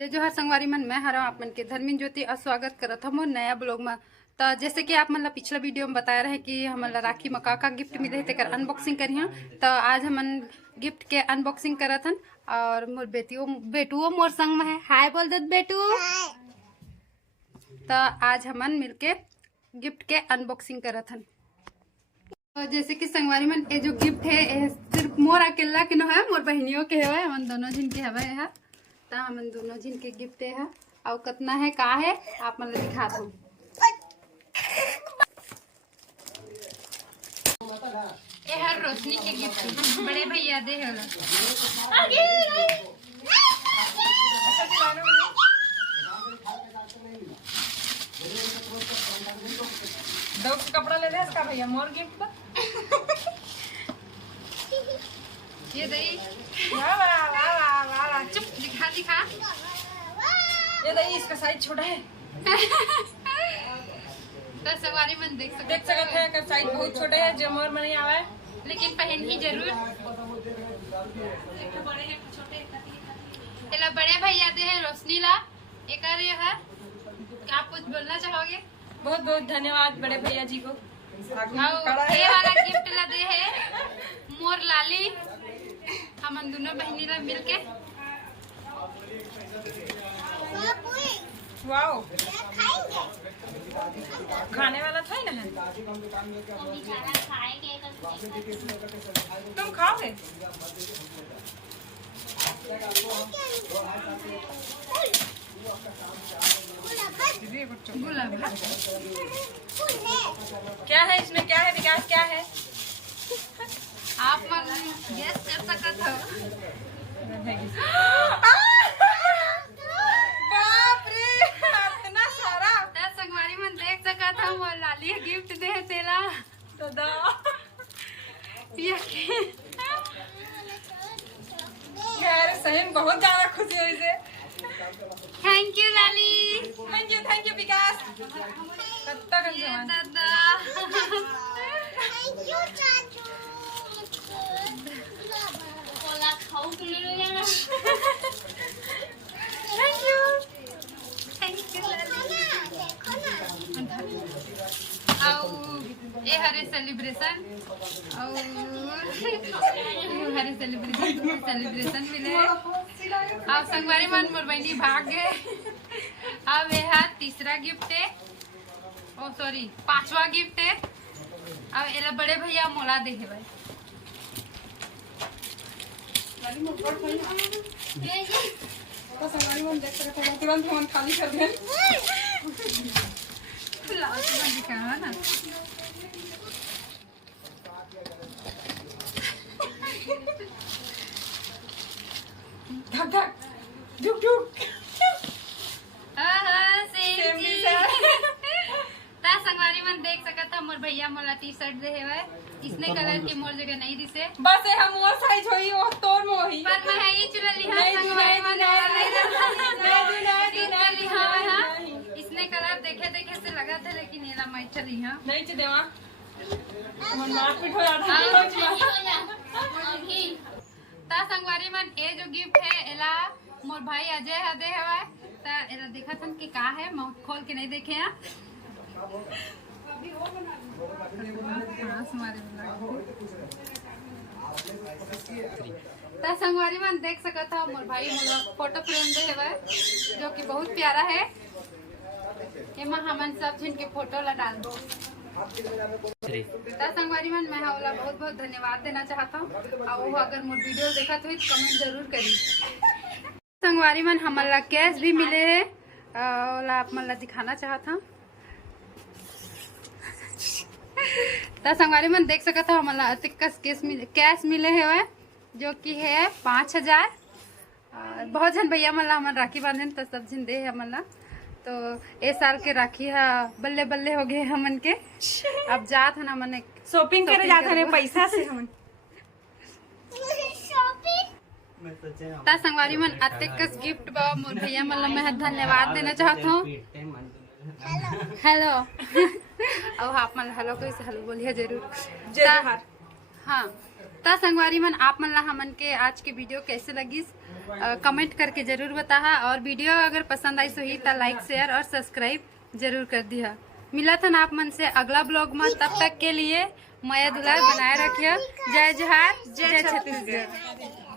जो हर संगवारी मन मैं हरा आप मन के धर्मिन ज्योति और स्वागत करत हम नया ब्लॉग में। तो जैसे कि आप मन पिछला वीडियो में बताया रहे कि हमन राखी में का गिफ्ट मिले तेकर अनबॉक्सिंग करिए। तो आज हमन गिफ्ट के अनबॉक्सिंग करत हन और मोर बेटुओ मोर संग में है। हाय बोल दे बेटू। तो आज हमन मिलके गिफ्ट के अनबॉक्सिंग करत हन। तो जैसे कि संगवारी मन ये जो गिफ्ट है सिर्फ मोर अकेला के न है, मोर बहनियों के है, हमन दोनों जिन के हवे है। तो हमन दोनों जिन के गिफ्ट है और कितना है का है आप मन दिखा दो। ये हर रोशनी के गिफ्ट बड़े भैया दे होला। दो कपड़ा ले दे इसका भैया मोर गिफ्ट ये दही वाह वाह वाह वाह वाह चुप दिखा दिखा। ये दही इसका साइज छोटा है। तो सवारी मन देख सकते हैं का साइज बहुत छोटे है जो मोर में नहीं आवे, लेकिन पहन ही जरूर। एला बड़े भैया दे है रोशनी ला एक है। आप कुछ बोलना चाहोगे? बहुत बहुत धन्यवाद बड़े भैया जी को। ये वाला गिफ्ट ला दे है मोर लाली हमन दोनों बहनी ला मिलके। वाओ खाने वाला था ही ना है। तुम खाओगे? गुलाब क्या है इसमें? क्या है विकास? क्या है? आप मन गेस कर सकत हो। बाप रे इतना सारा। संगवारी मन देख सकत हो मोर लाली गिफ्ट दे है तेला। तो दो यार सही में बहुत ज्यादा खुशी हुई से। Thank you Lali. Thank you Vikas. कत्ता कम ये सामान। दादा थैंक यू चाचू। कोला खाऊ के ले जाना। थैंक यू लाली। देखो ना। और ये हरे सेलिब्रेशन और हरे सेलिब्रेशन मिले। अब संगवारी मन मोर बहनी भाग गए। अब यह तीसरा गिफ्ट है, ओ सॉरी पांचवा गिफ्ट है। अब एला बड़े भैया मोला दे है भाई। तो संगवारी मन देख सकते हैं तुरंत फोन खाली कर दें। दिखावा ना धक धक झुक झुक। संगवारी मन देख सकत था मोर भैया मोला टी शर्ट दे है। इसने कलर के मोर जगह नहीं दिसे। बस ये हम वो साइज होई वो तोर मोही। पर मैं है ही चुरली हां संगवारी मन नहीं हां। इसने कलर देखे से लगा था लेकिन एला मैं चली हां नहीं च देवा मन मारपीट हो जाता है। ता संगवारी मन ए जो गिफ्ट है एला मोर भाई अजय ह दे हवे। ता एला देखत हन कि का है, माउथ खोल के नहीं देखे हां। ता संगवारी मन देख सकत हो मोर भाई मोला फोटो फ्रेम दे हवे जो कि बहुत प्यारा है। एमा हमन सब जिन के फोटो ला डाल दो। ता संगवारी मन मैं होला बहुत बहुत धन्यवाद देना चाहता हूँ। और वो अगर मोर वीडियो देखा तो कमेंट जरूर करी। संगवारी मन हमन ला कैश भी मिले है और आप मन ला दिखाना चाहता हूँ। ता संगवारी मन देख सकत हो हमन ला कैश मिले है जो कि है 5000। बहुत जन भैया मन ला हमन राखी बांधे तो सब जन दे हमन ला। तो ए साल के राखी है बल्ले बल्ले हो गए हमन के। अब जात है ना मन शॉपिंग करे जाते हैं पैसा से हम। ता संगवारी मन अतिकस गिफ्ट बा मोर भैया मन ला मैं धन्यवाद देना चाहता हूँ। हेलो और आप मन हेलो कैसे हेलो बोलिए जरूर। जय जोहार। हाँ ता संगवारी मन आप मन ला हमन के आज के वीडियो कैसे लगी कमेंट करके जरूर बताहा। और वीडियो अगर पसंद आई सही तो लाइक शेयर और सब्सक्राइब जरूर कर दिया। मिला था ना आप मन से अगला ब्लॉग में, तब तक के लिए माया दुलार बनाए रखिए। जय जोहार, जय छत्तीसगढ़।